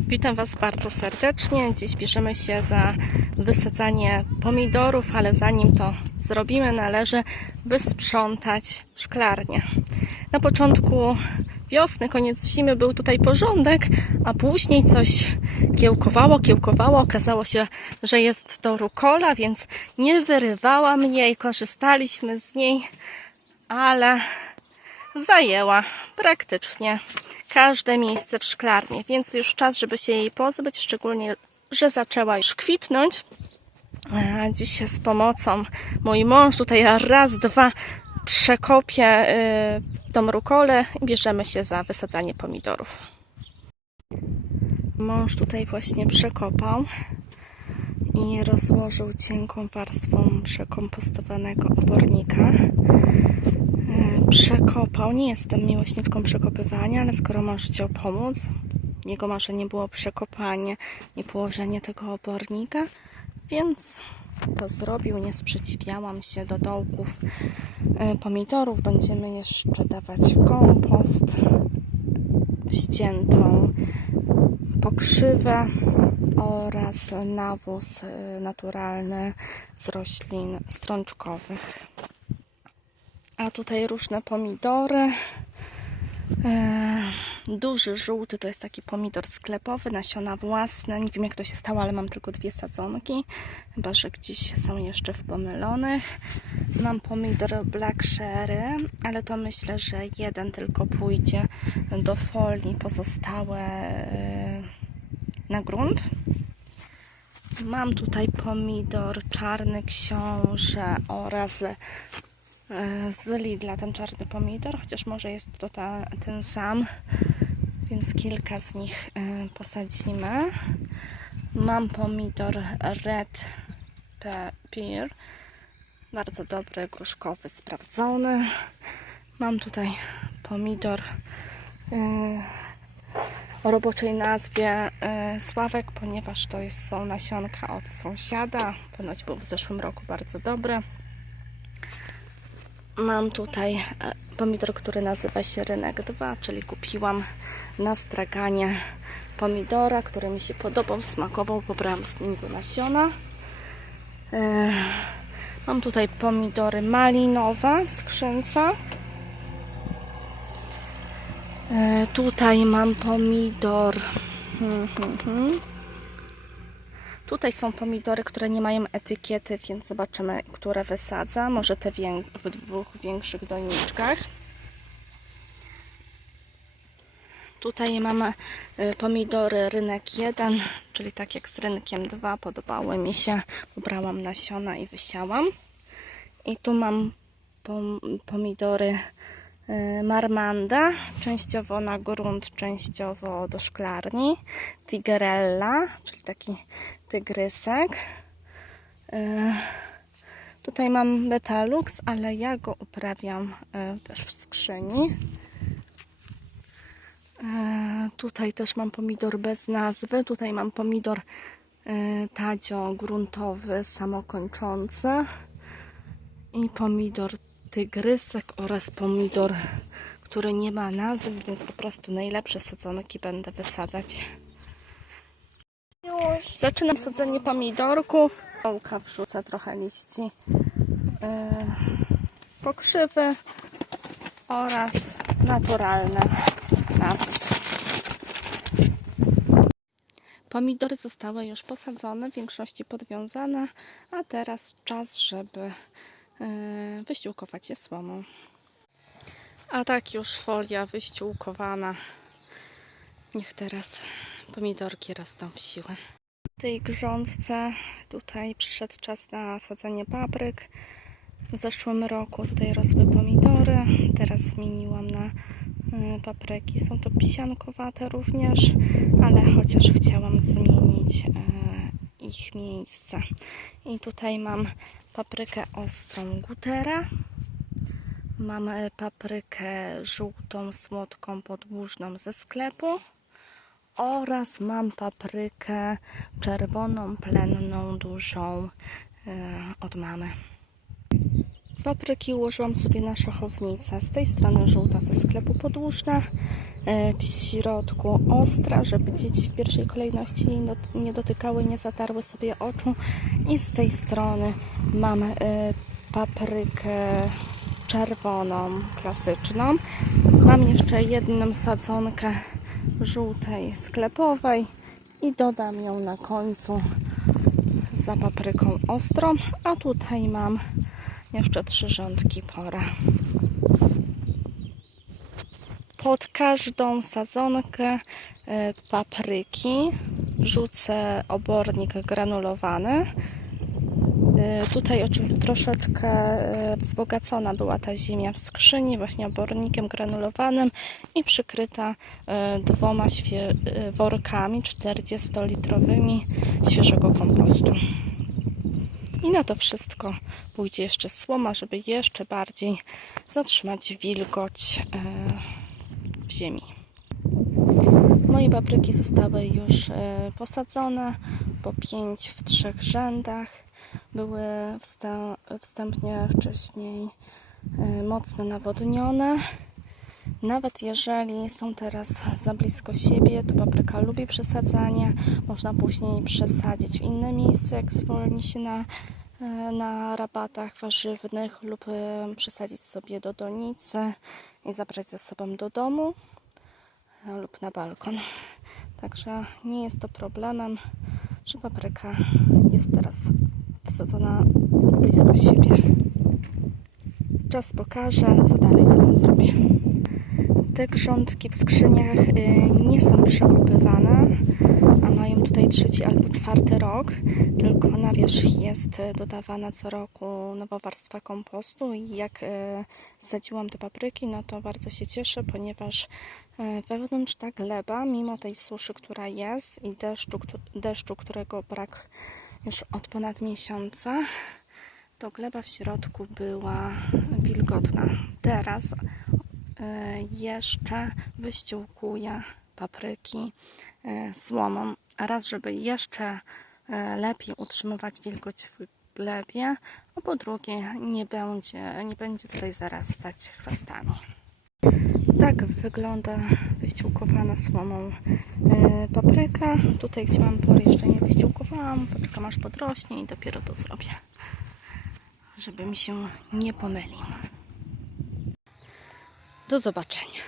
Witam Was bardzo serdecznie. Dziś bierzemy się za wysadzanie pomidorów, ale zanim to zrobimy, należy wysprzątać szklarnię. Na początku wiosny, koniec zimy był tutaj porządek, a później coś kiełkowało, kiełkowało. Okazało się, że jest to rukola, więc nie wyrywałam jej, korzystaliśmy z niej, ale zajęła praktycznie każde miejsce w szklarni, więc już czas, żeby się jej pozbyć, szczególnie, że zaczęła już kwitnąć. A Dziś z pomocą mój mąż tutaj raz, dwa przekopie y, tą rukolę i bierzemy się za wysadzanie pomidorów. Mąż tutaj właśnie przekopał i rozłożył cienką warstwą przekompostowanego obornika przekopał. Nie jestem miłośniczką przekopywania, ale skoro mąż chciał pomóc, jego marzeniem było przekopanie i położenie tego obornika, więc to zrobił. Nie sprzeciwiałam się do dołków e, pomidorów. Będziemy jeszcze dawać kompost, ściętą pokrzywę oraz nawóz e, naturalny z roślin strączkowych. A tutaj różne pomidory. E, Duży, żółty to jest taki pomidor sklepowy, nasiona własne. Nie wiem jak to się stało, ale mam tylko dwie sadzonki. Chyba, że gdzieś są jeszcze w pomylonych. Mam pomidor black sherry, ale to myślę, że jeden tylko pójdzie do folii, pozostałe e, na grunt. Mam tutaj pomidor czarny książę oraz z Lidla ten czarny pomidor, chociaż może jest to ta, ten sam, więc kilka z nich e, posadzimy. Mam pomidor red pe- pear, bardzo dobry, gruszkowy, sprawdzony. Mam tutaj pomidor e, o roboczej nazwie e, Sławek, ponieważ to jest, są nasionka od sąsiada. Ponoć był w zeszłym roku bardzo dobry. Mam tutaj e, pomidor, który nazywa się Rynek 2, czyli kupiłam na straganie pomidora, który mi się podobał, smakował, pobrałam z niego nasiona. E, Mam tutaj pomidory malinowe w skrzynce. E, Tutaj mam pomidor. Hmm, hmm. Tutaj są pomidory, które nie mają etykiety, więc zobaczymy, które wysadza. Może te w dwóch większych doniczkach. Tutaj mamy y, pomidory rynek 1, czyli tak jak z rynkiem 2. Podobały mi się. Ubrałam nasiona i wysiałam. I tu mam pom pomidory Marmanda, częściowo na grunt, częściowo do szklarni. Tigerella, czyli taki tygrysek. Y, Tutaj mam Betalux, ale ja go uprawiam y, też w skrzyni. E, Tutaj też mam pomidor bez nazwy. Tutaj mam pomidor e, tadzio gruntowy, samokończący. I pomidor tygrysek oraz pomidor, który nie ma nazwy, więc po prostu najlepsze sadzonki będę wysadzać. Już. Zaczynam sadzenie pomidorków. Ołka wrzucę trochę liści e, pokrzywy oraz naturalny nawóz. Pomidory zostały już posadzone, w większości podwiązane, a teraz czas, żeby wyściółkować je słomą. A tak już folia wyściółkowana. Niech teraz pomidorki rosną w siłę. W tej grządce tutaj przyszedł czas na sadzenie papryk. W zeszłym roku tutaj rosły pomidory, teraz zmieniłam na y, papryki. Są to pisiankowate również, ale chociaż chciałam zmienić y, ich miejsce. I tutaj mam paprykę ostrą gutera. Mam y, paprykę żółtą, słodką, podłużną ze sklepu oraz mam paprykę czerwoną, plenną, dużą e, od mamy. Papryki ułożyłam sobie na szachownicę. Z tej strony żółta ze sklepu podłużna e, w środku ostra, żeby dzieci w pierwszej kolejności nie dotykały, nie zatarły sobie oczu. I z tej strony mamy e, paprykę czerwoną, klasyczną. Mam jeszcze jedną sadzonkę żółtej sklepowej i dodam ją na końcu za papryką ostrą, a tutaj mam jeszcze trzy rządki pora. Pod każdą sadzonkę e, papryki wrzucę obornik granulowany. E, Tutaj oczywiście troszeczkę e, wzbogacona była ta ziemia w skrzyni właśnie obornikiem granulowanym i przykryta dwoma workami 40-litrowymi świeżego kompostu. I na to wszystko pójdzie jeszcze słoma, żeby jeszcze bardziej zatrzymać wilgoć e, w ziemi. Moje papryki zostały już e, posadzone po 5 w trzech rzędach. Były wstę- wstępnie wcześniej e, mocno nawodnione. Nawet jeżeli są teraz za blisko siebie, to papryka lubi przesadzanie. Można później przesadzić w inne miejsce, jak zwolni się na, e, na rabatach warzywnych lub e, przesadzić sobie do donicy i zabrać ze sobą do domu e, lub na balkon. Także nie jest to problemem, że papryka jest teraz wsadzona blisko siebie. Czas pokaże, co dalej z tym zrobię. Te grządki w skrzyniach y, nie są przekopywane, a mają tutaj trzeci albo czwarty rok, tylko na wierzch jest y, dodawana co roku nowa warstwa kompostu i jak y, sadziłam te papryki, no to bardzo się cieszę, ponieważ wewnątrz ta gleba, mimo tej suszy, która jest i deszczu, deszczu którego brak już od ponad miesiąca, to gleba w środku była wilgotna. Teraz jeszcze wyściółkuję papryki y, słomą. Raz, żeby jeszcze y, lepiej utrzymywać wilgoć w glebie, a po drugie nie będzie, nie będzie tutaj zarastać chwastami. Tak wygląda wyściółkowana słomą papryka. Tutaj gdzie mam pory jeszcze nie wyściółkowałam. Poczekam aż podrośnie i dopiero to zrobię. Żeby mi się nie pomylił. Do zobaczenia.